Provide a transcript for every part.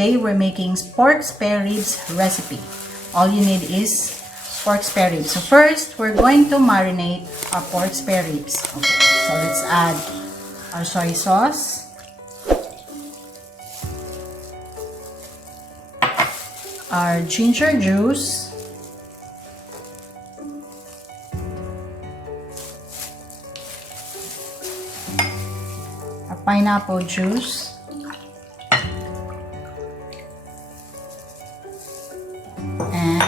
today we're making pork spare ribs recipe. All you need is pork spare ribs. So first, we're going to marinate our pork spare ribs. Okay, so let's add our soy sauce, our ginger juice, our pineapple juice, and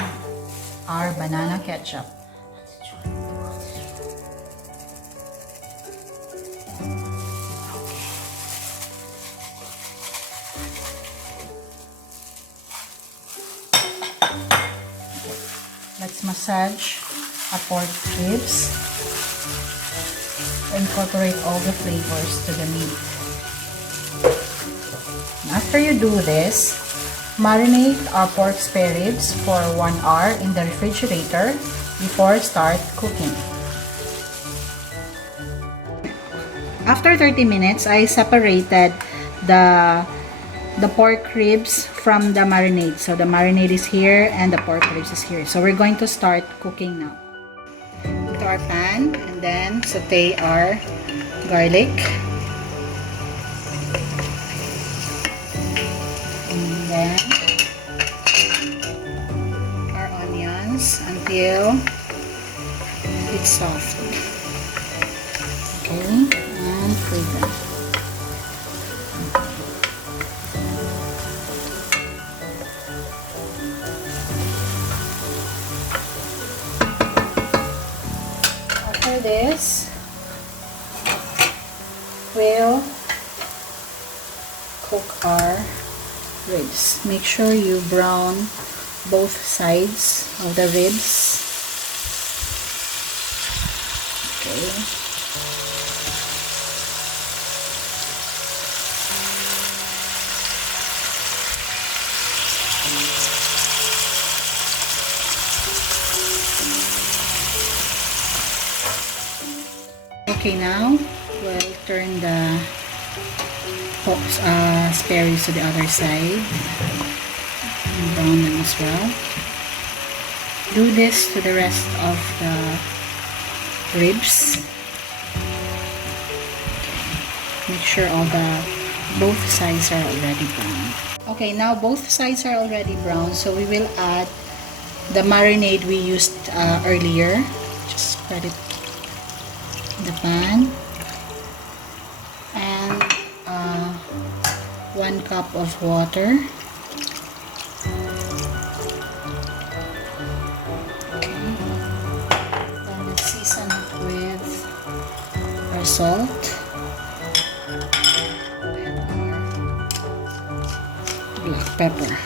our banana ketchup. Let's massage our pork ribs to incorporate all the flavors to the meat. After you do this, marinate our pork spare ribs for 1 hour in the refrigerator before start cooking. After 30 minutes, I separated the pork ribs from the marinade. So the marinade is here and the pork ribs is here. So we're going to start cooking now. Into our pan and then saute our garlic. And then our onions until it's soft. Okay, and fry them. After this, we'll cook our ribs. Make sure you brown both sides of the ribs. Okay. Okay, now we'll turn the spare ribs to the other side and brown them as well. Do this to the rest of the ribs. Make sure both sides are already brown. Okay, now both sides are already brown, so we will add the marinade we used earlier. Just spread it in the pan, and 1 cup of water. Okay, then let's season it with our salt and our black pepper.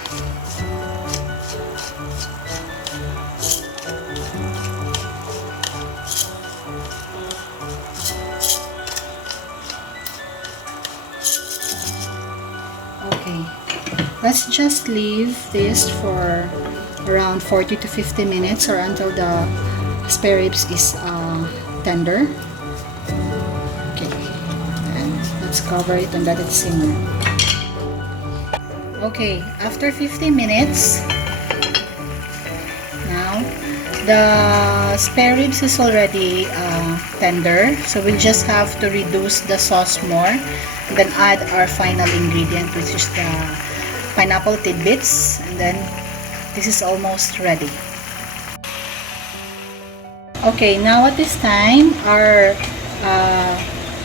Okay, let's just leave this for around 40 to 50 minutes or until the spare ribs is tender. Okay, and let's cover it and let it simmer. Okay, after 50 minutes, now the spare ribs is already tender, so we'll just have to reduce the sauce more. And then add our final ingredient, which is the pineapple tidbits, and then this is almost ready. Okay, now at this time our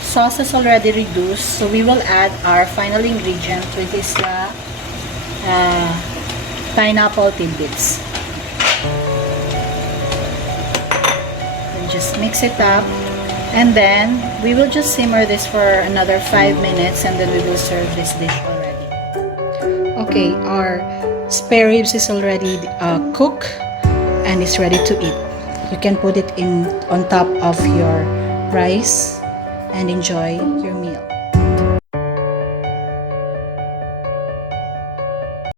sauce is already reduced, so we will add our final ingredient, which is the pineapple tidbits. And just mix it up. And then, we will just simmer this for another 5 minutes and then we will serve this dish already. Okay, our spare ribs is already cooked and it's ready to eat. You can put it on top of your rice and enjoy your meal.